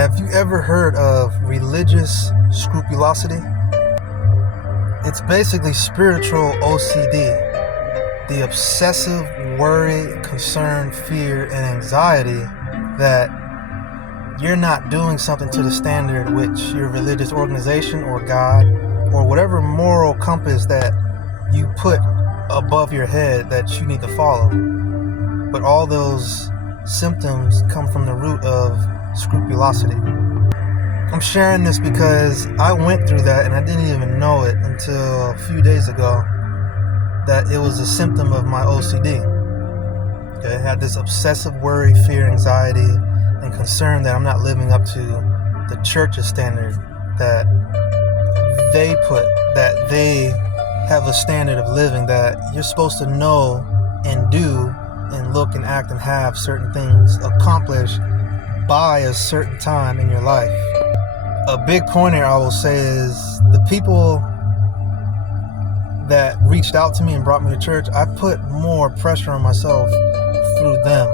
Have you ever heard of religious scrupulosity? It's basically spiritual OCD, the obsessive worry, concern, fear, and anxiety that you're not doing something to the standard which your religious organization or God or whatever moral compass that you put above your head that you need to follow. But all those symptoms come from the root of scrupulosity. I'm sharing this because I went through that and I didn't even know it until a few days ago that it was a symptom of my OCD. Okay, I had this obsessive worry, fear, anxiety, and concern that I'm not living up to the church's standard that they put, that they have a standard of living that you're supposed to know and do and look and act and have certain things accomplished by a certain time in your life. A big pointer I will say is the people that reached out to me and brought me to church, I put more pressure on myself through them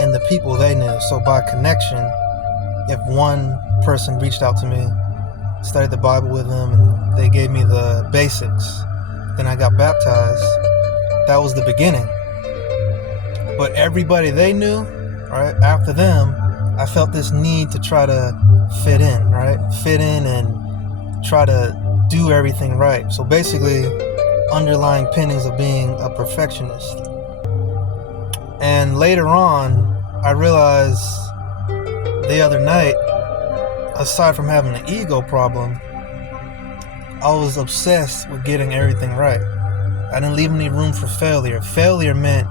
and the people they knew. So by connection, if one person reached out to me, studied the Bible with them, and they gave me the basics, then I got baptized. That was the beginning. But everybody they knew, right, after them, I felt this need to try to fit in, right? Fit in and try to do everything right. So basically, underlying pinnings of being a perfectionist. And later on, I realized the other night, aside from having an ego problem, I was obsessed with getting everything right. I didn't leave any room for failure. Failure meant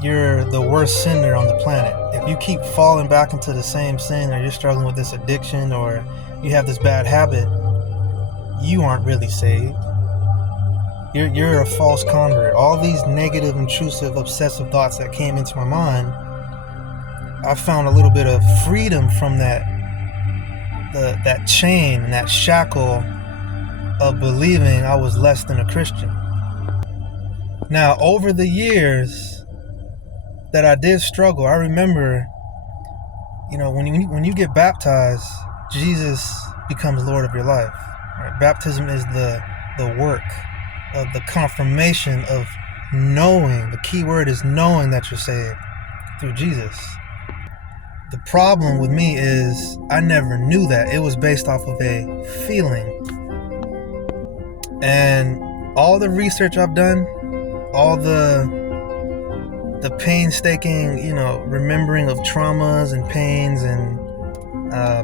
you're the worst sinner on the planet. If you keep falling back into the same sin, or you're struggling with this addiction, or you have this bad habit, you aren't really saved. You're a false convert. All these negative, intrusive, obsessive thoughts that came into my mind, I found a little bit of freedom from that chain and that shackle of believing I was less than a Christian. Now, over the years that I did struggle, I remember, when you get baptized, Jesus becomes Lord of your life. Right? Baptism is the work of the confirmation of knowing. The key word is knowing that you're saved through Jesus. The problem with me is I never knew that. It was based off of a feeling. And all the research I've done, all the painstaking, remembering of traumas and pains and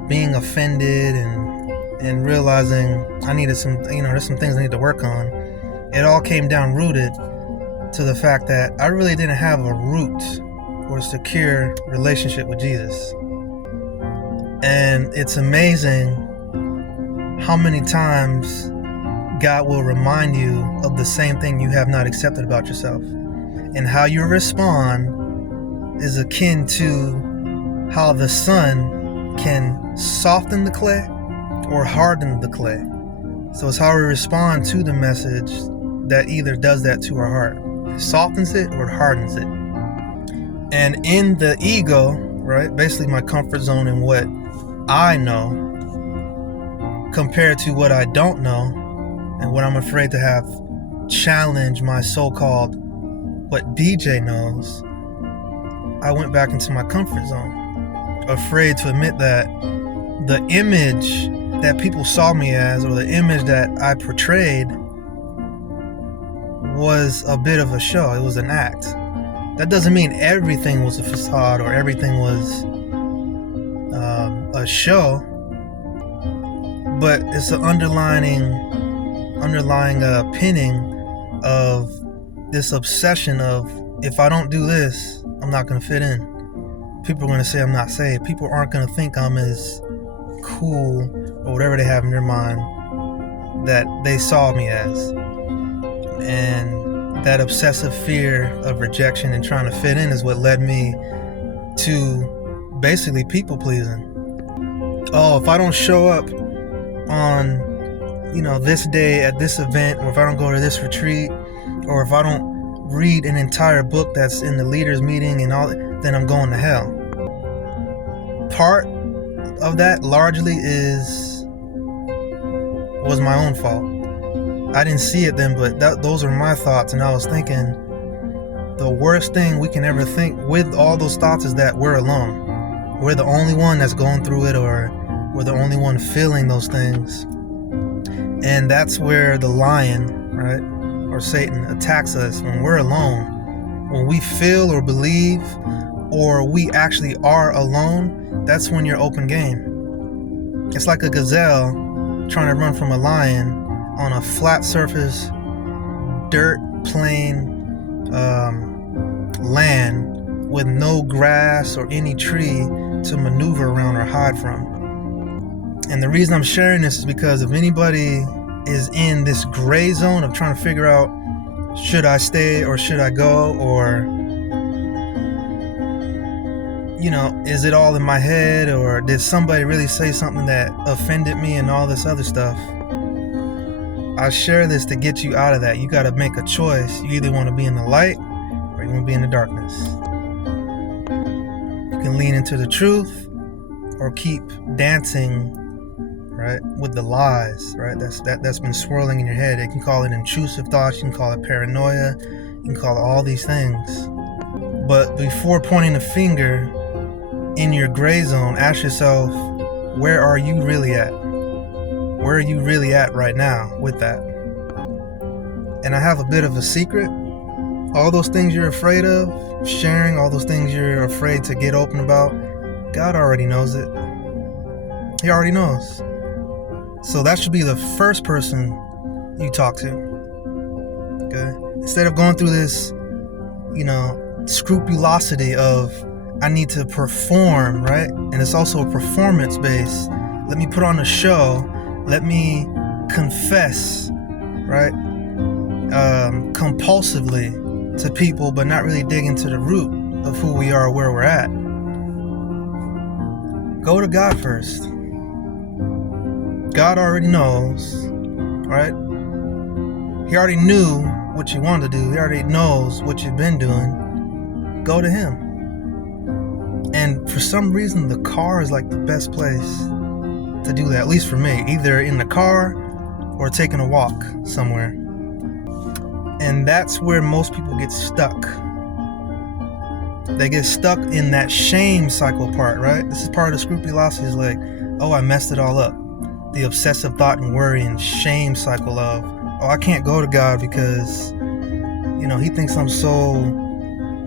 being offended and realizing I needed there's some things I need to work on. It all came down rooted to the fact that I really didn't have a root or a secure relationship with Jesus. And it's amazing how many times God will remind you of the same thing you have not accepted about yourself. And how you respond is akin to how the sun can soften the clay or harden the clay. So it's how we respond to the message that either does that to our heart. It softens it or it hardens it. And in the ego, right, basically my comfort zone in what I know compared to what I don't know and what I'm afraid to have challenge my so-called what DJ knows, I went back into my comfort zone, afraid to admit that the image that people saw me as, or the image that I portrayed, was a bit of a show. It was an act. That doesn't mean everything was a facade or everything was a show, but it's an underlying pinning of this obsession of, if I don't do this, I'm not going to fit in. People are going to say I'm not saved. People aren't going to think I'm as cool or whatever they have in their mind that they saw me as. And that obsessive fear of rejection and trying to fit in is what led me to basically people pleasing. Oh, if I don't show up on, this day at this event, or if I don't go to this retreat, or if I don't read an entire book that's in the leaders meeting and all, then I'm going to hell. Part of that largely was my own fault. I didn't see it then, but those are my thoughts, and I was thinking the worst thing we can ever think with all those thoughts is that we're alone. We're the only one that's going through it, or we're the only one feeling those things. And that's where the lion, right, or Satan attacks us when we're alone. When we feel or believe, or we actually are alone, that's when you're open game. It's like a gazelle trying to run from a lion on a flat surface, dirt, plain land with no grass or any tree to maneuver around or hide from. And the reason I'm sharing this is because if anybody is in this gray zone of trying to figure out, should I stay or should I go, or, you know, is it all in my head, or did somebody really say something that offended me and all this other stuff, I share this to get you out of that. You got to make a choice. You either want to be in the light or you want to be in the darkness. You can lean into the truth or keep dancing, right, with the lies, right? That's been swirling in your head. You can call it intrusive thoughts. You can call it paranoia. You can call it all these things. But before pointing the finger in your gray zone, ask yourself, where are you really at? Where are you really at right now with that? And I have a bit of a secret. All those things you're afraid of sharing, all those things you're afraid to get open about, God already knows it. He already knows. So that should be the first person you talk to. Okay? Instead of going through this, scrupulosity of, I need to perform, right? And it's also a performance base. Let me put on a show. Let me confess, right? Compulsively to people, but not really dig into the root of who we are, where we're at. Go to God first. God already knows, right? He already knew what you wanted to do. He already knows what you've been doing. Go to Him. And for some reason, the car is like the best place to do that, at least for me. Either in the car or taking a walk somewhere. And that's where most people get stuck. They get stuck in that shame cycle part, right? This is part of the scrupulosity. Is like, oh, I messed it all up. The obsessive thought and worry and shame cycle of, oh, I can't go to God because, He thinks I'm so,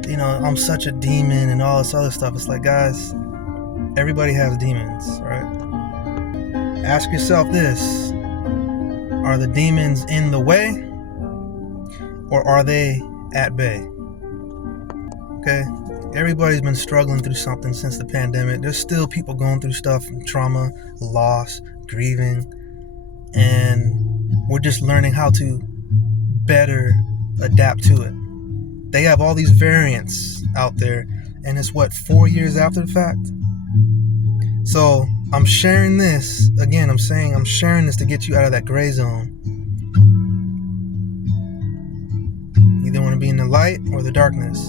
I'm such a demon and all this other stuff. It's like, guys, everybody has demons, right? Ask yourself this: are the demons in the way, or are they at bay? Okay? Everybody's been struggling through something since the pandemic. There's still people going through stuff, trauma, loss, grieving, and we're just learning how to better adapt to it. They have all these variants out there, and it's 4 years after the fact? So I'm sharing this, again, I'm sharing this to get you out of that gray zone. You either want to be in the light or the darkness.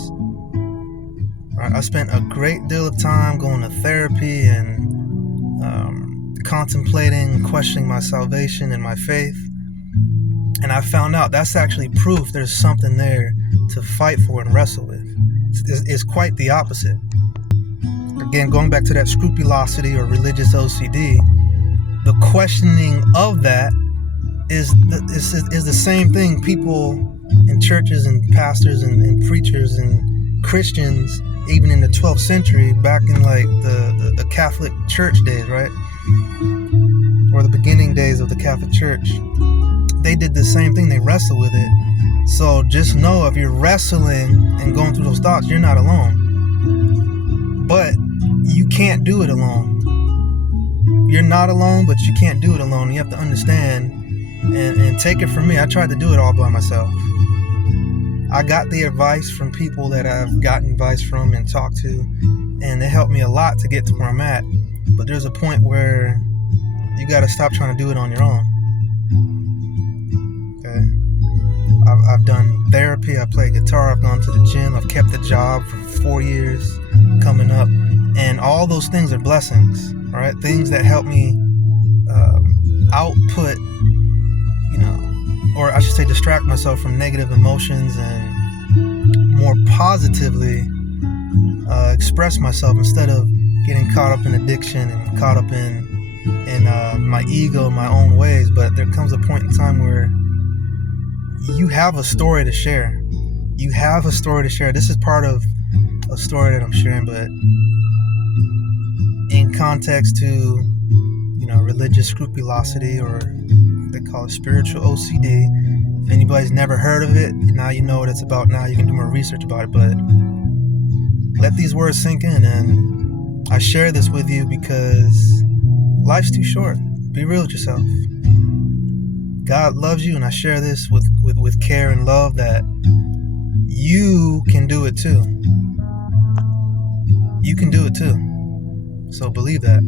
I spent a great deal of time going to therapy and contemplating, questioning my salvation and my faith. And I found out that's actually proof there's something there to fight for and wrestle with. It's quite the opposite. Again, going back to that scrupulosity or religious OCD, the questioning of that is the same thing people in churches and pastors and preachers and Christians, even in the 12th century, back in like the Catholic Church days, right? Or the beginning days of the Catholic Church. They did the same thing. They wrestle with it. So just know, if you're wrestling and going through those thoughts, you're not alone. But you can't do it alone. You're not alone, but you can't do it alone. You have to understand and take it from me. I tried to do it all by myself. I got the advice from people that I've gotten advice from and talked to, and it helped me a lot to get to where I'm at. But there's a point where you got to stop trying to do it on your own. Okay? I've done therapy, I play guitar, I've gone to the gym, I've kept the job for 4 years coming up. And all those things are blessings, all right? Things that help me output, or I should say distract myself from negative emotions and more positively express myself instead of getting caught up in addiction and caught up in my ego, my own ways. But there comes a point in time where you have a story to share. You have a story to share. This is part of a story that I'm sharing, but in context to, religious scrupulosity, or they call it spiritual OCD. If anybody's never heard of it, now you know what it's about. Now you can do more research about it, but let these words sink in. And I share this with you because life's too short. Be real with yourself. God loves you, and I share this with care and love that you can do it too. You can do it too. So believe that.